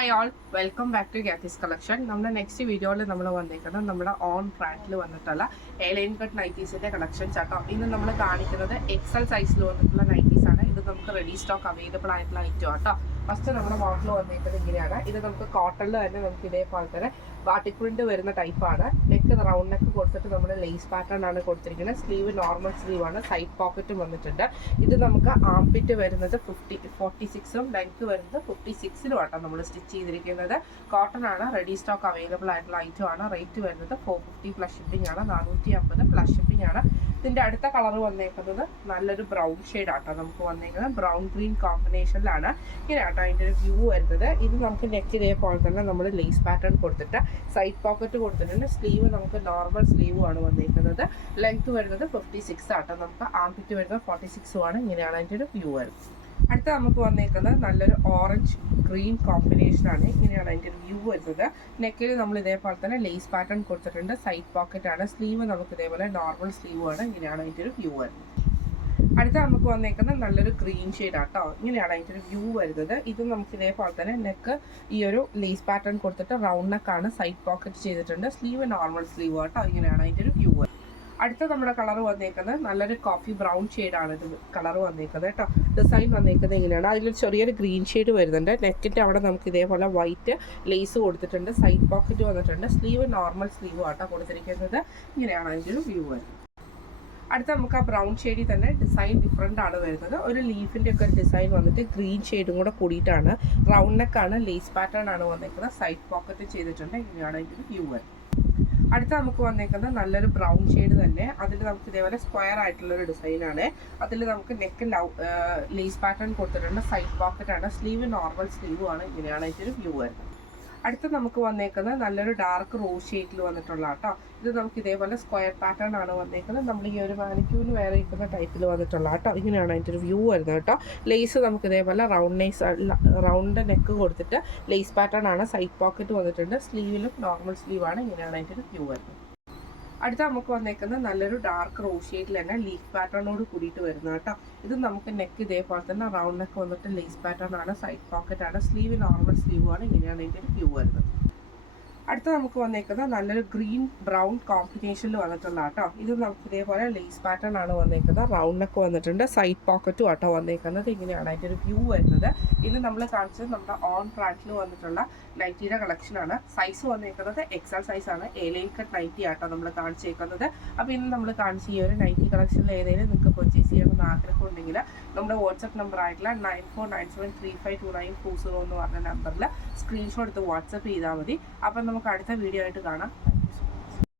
Hi all, welcome back to Gathi's collection. നമ്മുടെ next വീഡിയോയിൽ നമ്മൾ വന്നേക്കുന്നത് നമ്മുടെ ഓൺ ട്രാക്കിൽ വന്നിട്ടുള്ള എയർലൈൻ കട്ട് നൈറ്റീസിൻ്റെ കളക്ഷൻ ചാട്ടോ. ഇന്ന് നമ്മൾ കാണിക്കുന്നത് എക്സൽ സൈസിൽ വന്നിട്ടുള്ള നൈറ്റീസ് ആണ്. ഇത് നമുക്ക് റെഡി സ്റ്റോക്ക് അവൈലബിൾ ആയിട്ടുള്ള ഐറ്റം ആട്ടോ. ഫസ്റ്റ് നമ്മുടെ മോഡൽ വന്നേക്കുന്നത് ഇങ്ങനെയാണ്. ഇത് നമുക്ക് കോട്ടണിൽ തന്നെ നമുക്ക് ഇതേപോലെ തന്നെ ബാട്ടിക് പ്രിന്റ് വരുന്ന ടൈപ്പാണ്. നെക്ക് റൗണ്ട് നെക്ക് കൊടുത്തിട്ട് നമ്മൾ ലേസ് പാറ്റേൺ ആണ് കൊടുത്തിരിക്കുന്നത്. സ്ലീവ് നോർമൽ സ്ലീവ് ആണ്. സൈഡ് പോക്കറ്റും വന്നിട്ടുണ്ട്. ഇത് നമുക്ക് ആംപിറ്റ് വരുന്നത് 46ഉം ലെങ്ത് വരുന്നത് 56ലും ആട്ടോ നമ്മൾ സ്റ്റിച്ച് ചെയ്തിരിക്കുന്നത്. കോട്ടൺ ആണ്. റെഡി സ്റ്റോക്ക് അവൈലബിൾ ആയിട്ടുള്ള ഐറ്റം ആണ്. റേറ്റ് വരുന്നത് 450 പ്ലസ് ഷിപ്പിംഗ് ആണ്. 450 പ്ലസ് ഷിപ്പിംഗ് ആണ്. ഇതിന്റെ അടുത്ത കളർ വന്നേക്കുന്നത് നല്ലൊരു ബ്രൗൺ ഷെയ്ഡ് ആട്ടോ നമുക്ക് വന്നേക്കുന്നത്. ബ്രൗൺ ഗ്രീൻ കോമ്പിനേഷനിലാണ് ഇങ്ങനെ ആട്ടോ അതിൻ്റെ ഒരു വ്യൂ വരുന്നത്. ഇത് നമുക്ക് നെക്ക് ഇതേപോലെ തന്നെ നമ്മൾ ലേസ് പാറ്റേൺ കൊടുത്തിട്ട് സൈഡ് പോക്കറ്റ് കൊടുത്തിട്ടുണ്ട്. സ്ലീവ് നമുക്ക് നോർമൽ സ്ലീവ് ആണ് വന്നേക്കുന്നത്. ലെങ്ത് വരുന്നത് 56 ആട്ടോ. നമുക്ക് ആംപിറ്റ് വരുന്നത് 46 ആണ്. ഇങ്ങനെയാണ് അതിൻ്റെ ഒരു വ്യൂ വരുന്നത്. അടുത്ത നമുക്ക് വന്നേക്കുന്നത് നല്ലൊരു ഓറഞ്ച് ഗ്രീൻ കോമ്പിനേഷൻ ആണ്. ഇങ്ങനെയാണ് അതിൻ്റെ വ്യൂ വരുന്നത്. നെക്കിൽ നമ്മൾ ഇതേപോലെ തന്നെ ലേസ് പാറ്റേൺ കൊടുത്തിട്ടുണ്ട്. സൈഡ് പോക്കറ്റ് ആണ്. സ്ലീവ് നമുക്ക് ഇതേപോലെ നോർമൽ സ്ലീവ് ആണ്. ഇങ്ങനെയാണ് അതിൻ്റെ ഒരു വ്യൂ വരുന്നത്. അടുത്ത നമുക്ക് വന്നേക്കുന്നത് നല്ലൊരു ഗ്രീൻ ഷെയ്ഡ് ആട്ടോ. ഇങ്ങനെയാണ് അതിൻ്റെ ഒരു വ്യൂ വരുന്നത്. ഇത് നമുക്ക് ഇതേപോലെ തന്നെ നെക്ക് ഈ ഒരു ലേസ് പാറ്റേൺ കൊടുത്തിട്ട് റൗണ്ട് നെക്കാണ്. സൈഡ് പോക്കറ്റ് ചെയ്തിട്ടുണ്ട്. സ്ലീവ് നോർമൽ സ്ലീവ് ആട്ടോ. ഇങ്ങനെയാണ് അതിൻ്റെ ഒരു വ്യൂ വരുന്നത്. അടുത്ത നമ്മുടെ കളർ വന്നേക്കുന്നത് നല്ലൊരു കോഫി ബ്രൗൺ ഷെയ്ഡാണ് ഇത് കളർ വന്നേക്കുന്നത് കേട്ടോ. ഡിസൈൻ വന്നേക്കുന്നത് ഇങ്ങനെയാണ്. അതിലൊരു ചെറിയൊരു ഗ്രീൻ ഷെയ്ഡ് വരുന്നുണ്ട്. നെക്കിൻ്റെ അവിടെ നമുക്ക് ഇതേപോലെ വൈറ്റ് ലേസ് കൊടുത്തിട്ടുണ്ട്. സൈഡ് പോക്കറ്റ് വന്നിട്ടുണ്ട്. സ്ലീവ് നോർമൽ സ്ലീവ് ആട്ടോ കൊടുത്തിരിക്കുന്നത്. ഇങ്ങനെയാണ് അതിൻ്റെ ഒരു വ്യൂ വരുന്നത്. അടുത്ത നമുക്ക് ആ ബ്രൗൺ ഷെയ്ഡിൽ തന്നെ ഡിസൈൻ ഡിഫറെൻ്റ് ആണ് വരുന്നത്. ഒരു ലീഫിൻ്റെ ഒക്കെ ഒരു ഡിസൈൻ വന്നിട്ട് ഗ്രീൻ ഷെയ്ഡും കൂടെ കൂടിയിട്ടാണ്. റൗണ്ട് നെക്കാണ്. ലേസ് പാറ്റേൺ ആണ് വന്നേക്കുന്നത്. സൈഡ് പോക്കറ്റ് ചെയ്തിട്ടുണ്ട്. ഇങ്ങനെയാണ് അതിൻ്റെ ഒരു വ്യൂ വരുന്നത്. അടുത്ത നമുക്ക് വന്നേക്കുന്നത് നല്ലൊരു ബ്രൗൺ ഷെയ്ഡ് തന്നെ. അതിൽ നമുക്ക് ഇതേപോലെ സ്ക്വയർ ആയിട്ടുള്ളൊരു ഡിസൈനാണ്. അതിൽ നമുക്ക് നെക്ക് ലേസ് പാറ്റേൺ കൊടുത്തിട്ടുണ്ട്. സൈഡ് പോക്കറ്റ് ആണ്. സ്ലീവ് നോർമൽ സ്ലീവ് ആണ്. ഇങ്ങനെയാണ് അതിൻ്റെ ഒരു വ്യൂ വരുന്നത്. അടുത്ത് നമുക്ക് വന്നേക്കുന്നത് നല്ലൊരു ഡാർക്ക് റോസ് ഷെയ്ഡിൽ വന്നിട്ടുള്ള കേട്ടോ. ഇത് നമുക്ക് ഇതേപോലെ സ്ക്വയർ പാറ്റേൺ ആണ് വന്നേക്കുന്നത്. നമ്മൾ ഈ ഒരു മാനിക്യൂറിന് വേറെ ഇരിക്കുന്ന ടൈപ്പിൽ വന്നിട്ടുള്ള കേട്ടോ. ഇങ്ങനെയാണ് അതിൻ്റെ ഒരു വ്യൂ വരുന്നത് കേട്ടോ. ലേസ് നമുക്ക് ഇതേപോലെ റൗണ്ട് നെക്ക് കൊടുത്തിട്ട് ലേസ് പാറ്റേൺ ആണ്. സൈഡ് പോക്കറ്റ് വന്നിട്ടുണ്ട്. സ്ലീവിലും നോർമൽ സ്ലീവാണ്. ഇങ്ങനെയാണ് അതിൻ്റെ ഒരു വ്യൂ വരുന്നത്. അടുത്ത നമുക്ക് വന്നേക്കുന്നത് നല്ലൊരു ഡാർക്ക് റോസ് ഷെയ്ഡിൽ തന്നെ ലീഫ് പാറ്റേണോട് കൂടിയിട്ട് വരുന്നത് കേട്ടോ. ഇത് നമുക്ക് നെക്ക് ഇതേപോലെ തന്നെ റൗണ്ട് നെക്ക് വന്നിട്ട് ലേസ് പാറ്റേൺ ആണ്. സൈഡ് പോക്കറ്റ് ആണ്. സ്ലീവ് നോർമൽ സ്ലീവാണ്. ഇങ്ങനെയാണ് ഇതിൻ്റെ ഒരു വ്യൂ വരുന്നത്. അടുത്ത നമുക്ക് വന്നേക്കുന്നത് നല്ലൊരു ഗ്രീൻ ബ്രൗൺ കോമ്പിനേഷനിൽ വന്നിട്ടുള്ള കേട്ടോ. ഇത് നമുക്ക് ഇതേപോലെ ലേസ് പാറ്റേൺ ആണ് വന്നേക്കുന്നത്. റൗണ്ട് നെക്ക് വന്നിട്ടുണ്ട്. സൈഡ് പോക്കറ്റും ആട്ടോ വന്നേക്കുന്നത്. ഇങ്ങനെയാണ് അതിൻ്റെ ഒരു വ്യൂ വരുന്നത്. ഇത് നമ്മൾ കാണിച്ചത് നമ്മുടെ ഓൺ ട്രാക്കിൽ വന്നിട്ടുള്ള നൈറ്റിയുടെ കളക്ഷനാണ്. സൈസ് വന്നേക്കുന്നത് എക്സൽ സൈസാണ്. എയർലൈൻ കട്ട് നൈറ്റി ആട്ടോ നമ്മൾ കാണിച്ചേക്കുന്നത്. അപ്പോൾ ഇന്ന് നമ്മൾ കാണിച്ച ഈ ഒരു നൈറ്റി കളക്ഷനിൽ ഏതെങ്കിലും നിങ്ങൾക്ക് പർച്ചേസ് ചെയ്യണമെന്ന് ആഗ്രഹം ഉണ്ടെങ്കിൽ നമ്മുടെ വാട്സപ്പ് നമ്പർ ആയിട്ടുള്ള 9497352940 എന്ന് പറഞ്ഞ നമ്പറിൽ സ്ക്രീൻഷോട്ട് എടുത്ത് വാട്സപ്പ് ചെയ്താൽ മതി. അപ്പം നമുക്ക് അടുത്ത വീഡിയോ ആയിട്ട് കാണാം.